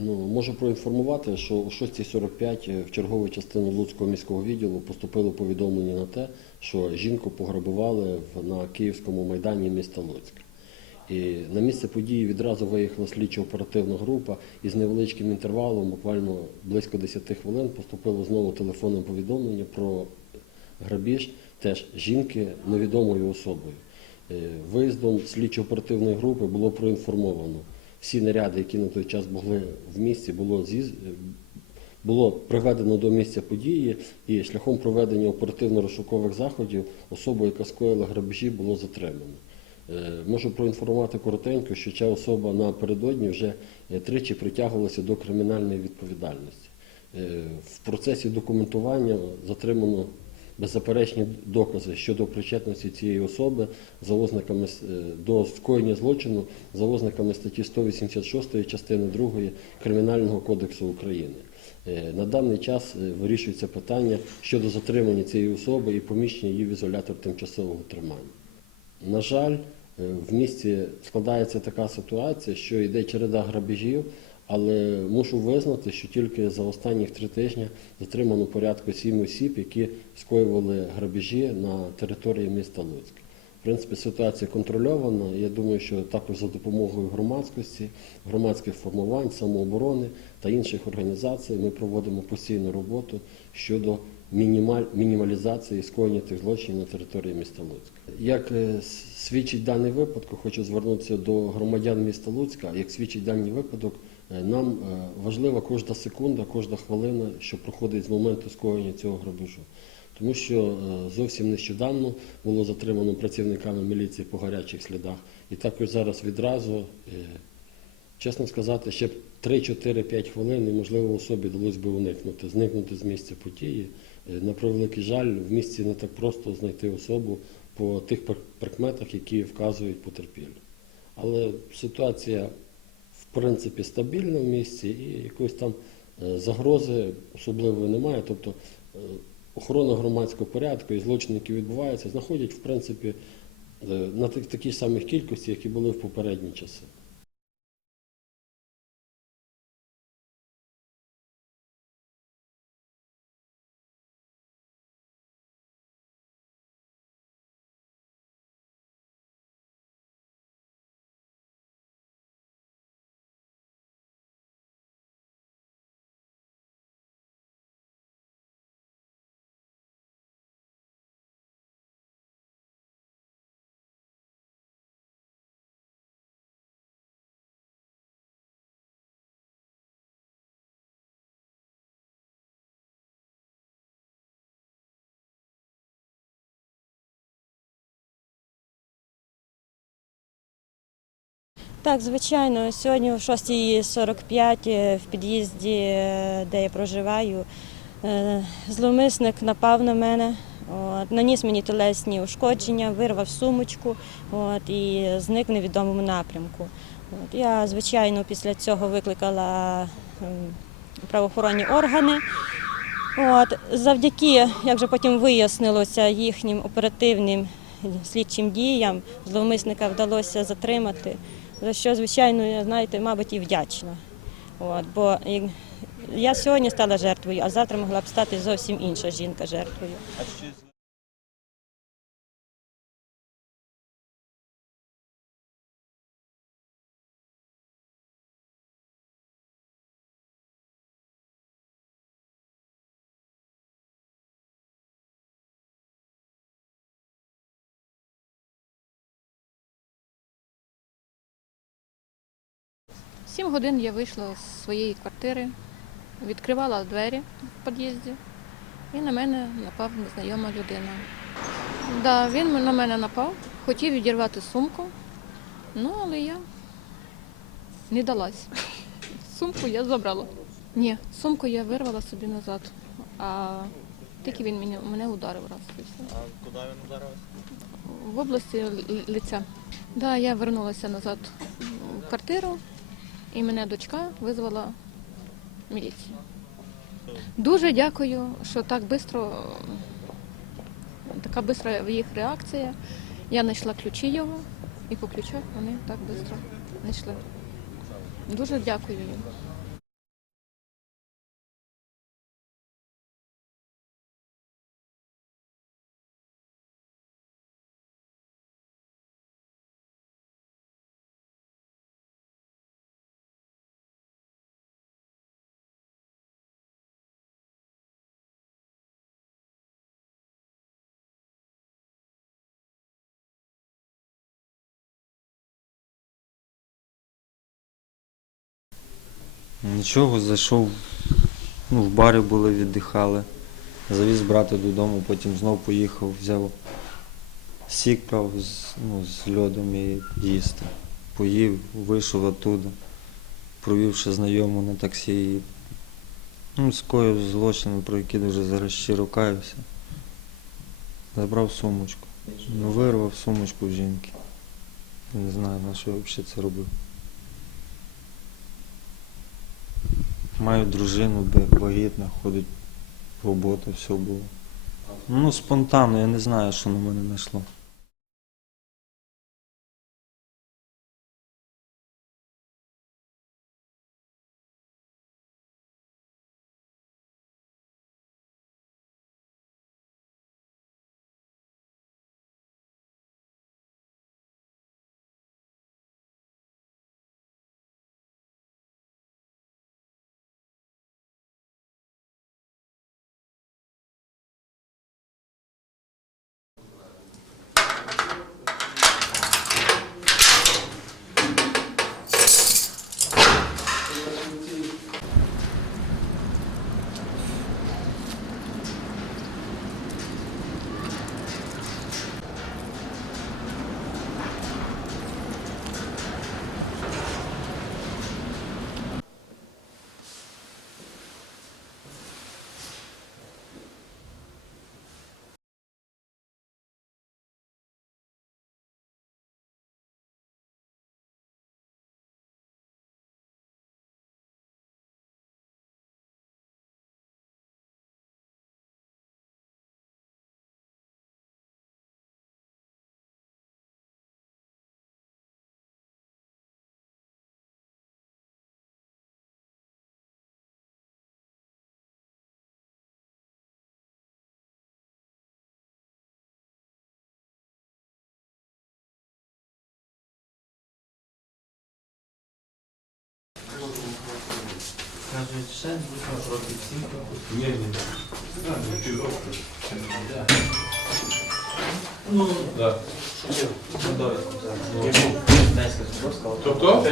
Ну, можу проінформувати, що о 6.45 в чергову частину Луцького міського відділу поступило повідомлення на те, що жінку пограбували на Київському майдані міста Луцьк. І на місце події відразу виїхала слідчо-оперативна група і з невеличким інтервалом, буквально близько 10 хвилин, поступило знову телефонне повідомлення про грабіж теж жінки невідомою особою. Е, Виїздом слідчо-оперативної групи було проінформовано. Всі наряди, які на той час були в місті, було зіз... було приведено до місця події, і шляхом проведення оперативно-розшукових заходів особу, яка скоїла грабежі, було затримано. Е, Можу проінформувати коротенько, що ця особа напередодні вже е, тричі притягувалася до кримінальної відповідальності. Е, В процесі документування затримано беззаперечні докази щодо причетності цієї особи за ознаками е, до скоєння злочину за ознаками статті 186 частини 2 Кримінального кодексу України. Е, На даний час е, вирішується питання щодо затримання цієї особи і поміщення її в ізолятор тимчасового тримання. На жаль, в місті складається така ситуація, що йде череда грабежів, але мушу визнати, що тільки за останні три тижні затримано порядку сім осіб, які скоювали грабежі на території міста Луцьк. В принципі, ситуація контрольована. Я думаю, що також за допомогою громадськості, громадських формувань, самооборони та інших організацій ми проводимо постійну роботу щодо мінімалізації скоєння тих злочинів на території міста Луцька. Як е, свідчить даний випадок, хочу звернутися до громадян міста Луцька. Як свідчить даний випадок, нам е, важлива кожна секунда, кожна хвилина, що проходить з моменту скоєння цього грабежу. Тому що е, зовсім нещодавно було затримано працівниками міліції по гарячих слідах, і також зараз відразу, е, чесно сказати, ще б 3-4-5 хвилин, і можливо особі вдалося би уникнути, зникнути з місця події. Е, На превеликий жаль, в місті не так просто знайти особу по тих прикметах, які вказують потерпілі. Але ситуація в принципі стабільно в місті і якоїсь там е, загрози особливої немає. Тобто е, охорона громадського порядку і злочинники відбуваються, знаходять в принципі е, на такій самих кількості, які були в попередні часи. Так, звичайно, сьогодні о 6.45 е, в під'їзді, е, де я проживаю, е, зловмисник напав на мене, от, наніс мені тілесні ушкодження, вирвав сумочку от, і зник в невідомому напрямку. От, я, звичайно, після цього викликала ем, правоохоронні органи. От, завдяки, як вже потім вияснилося, їхнім оперативним слідчим діям зловмисника вдалося затримати, за що, звичайно, я знаєте, мабуть, і вдячна. От, бо я сьогодні стала жертвою, а завтра могла б стати зовсім інша жінка жертвою. Сім годин я вийшла з своєї квартири, відкривала двері в під'їзді, і на мене напав незнайома людина. Да, він на мене напав, хотів відірвати сумку, ну але я не далась. Сумку я забрала. Ні, сумку я вирвала собі назад, а тільки він мене, мене ударив раз. А куди він ударив? В області лиця. Да, я вернулася назад в квартиру, і мене дочка визвала міліцію. Дуже дякую, що так швидко, така швидка їх реакція. Я знайшла ключі його, і по ключах вони так швидко знайшли. Дуже дякую їм. Нічого, зайшов, ну, в барі були, віддихали. Завіз брата додому, потім знов поїхав, взяв сік брав з, ну, з льодом і їсти. Поїв, вийшов оттуда, провів ще знайому на таксі і ну, скоїв злочин, про який дуже зараз щиро каюся. Забрав сумочку. Ну, вирвав сумочку в жінки. Не знаю, на що я взагалі це робив. Маю дружину, де вагітна, ходить робота, все було. Ну, спонтанно, я не знаю, що на мене знайшло. Ще Ну, сім. Тобто?